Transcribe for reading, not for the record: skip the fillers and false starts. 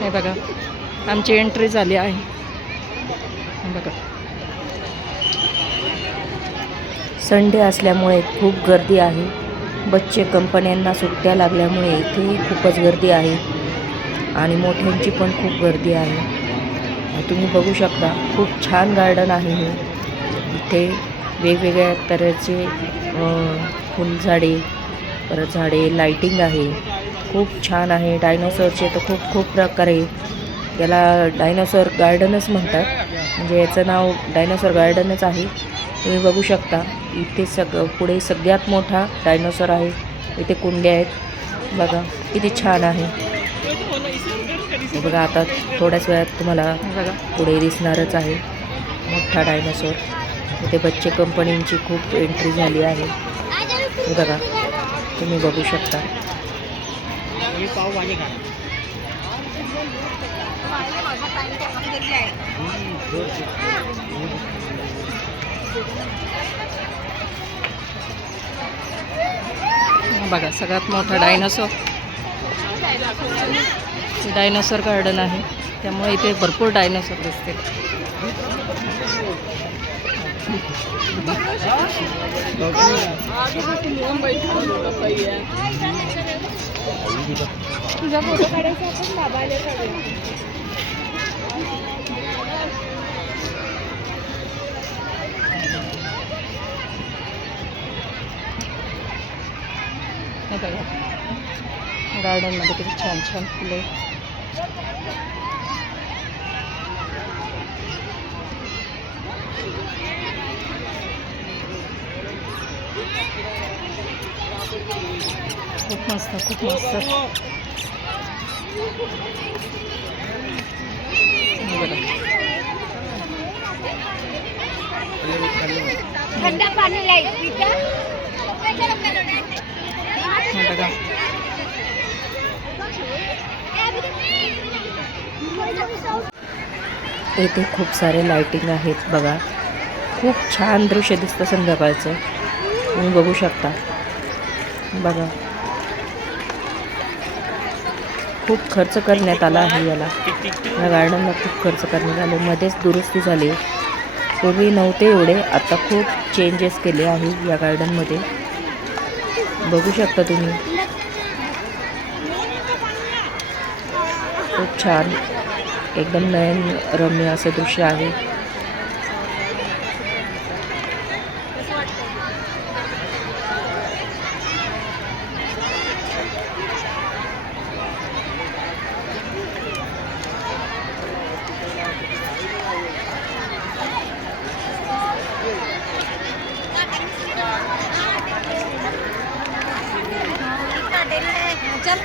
हे बघा आमची एंट्री झाली आहे. हे बघा संडे असल्यामुळे खूप गर्दी आहे. बच्चे कंपन्यांना सुट्ट्या लागल्यामुळे इथे खूपच गर्दी आहे आणि मोठ्यांची पण खूप गर्दी आहे. तुम्ही बघू शकता खूप छान गार्डन आहे हे. इथे वेगवेगळ्या तऱ्हेचे फुलझाडे, परत झाडे, लाइटिंग आहे. खूप छान आहे. डायनोसॉरचे तर खूप प्रकार आहे. याला डायनोसॉर गार्डनच म्हणतात, म्हणजे याचं नाव डायनोसॉर गार्डनच आहे. तुम्ही बघू शकता इथे पुढे सगळ्यात मोठा डायनोसॉर आहे. इथे कुंड्या आहेत बघा, किती छान आहे. बघा आता थोड्याच वेळात तुम्हाला बघा पुढे दिसणारच आहे मोठा डायनोसॉर. इथे बच्चे कंपनीची खूप एंट्री झाली आहे. हे बघा तुम्ही बघू शकता. बघा सगळ्यात मोठा डायनोसॉर, डायनोसॉर गार्डन आहे, त्यामुळे इथे भरपूर डायनोसॉर दिसते. तुझा फोटो काढायचा आपण बाबाला काढूया. हे बघा गार्डनमध्ये किती छान छान फुले. खूप मस्त खूप मस्त. थंड पाणी बघा येथे खूप सारे लाइटिंग आहेत. बघा खूप छान दृश्य दिसतं संध्याकाळचं. तुम्ही बघू शकता. बघा खूप खर्च करण्यात आला आहे याला. या गार्डनला खूप खर्च करण्यात आले. मध्येच दुरुस्ती झाली. पूर्वी नव्हते एवढे, आता खूप चेंजेस केले आहे या गार्डनमध्ये. बघू शकता तुम्ही. खूप छान एकदम नयनरम्य असं दृश्य आहे. चल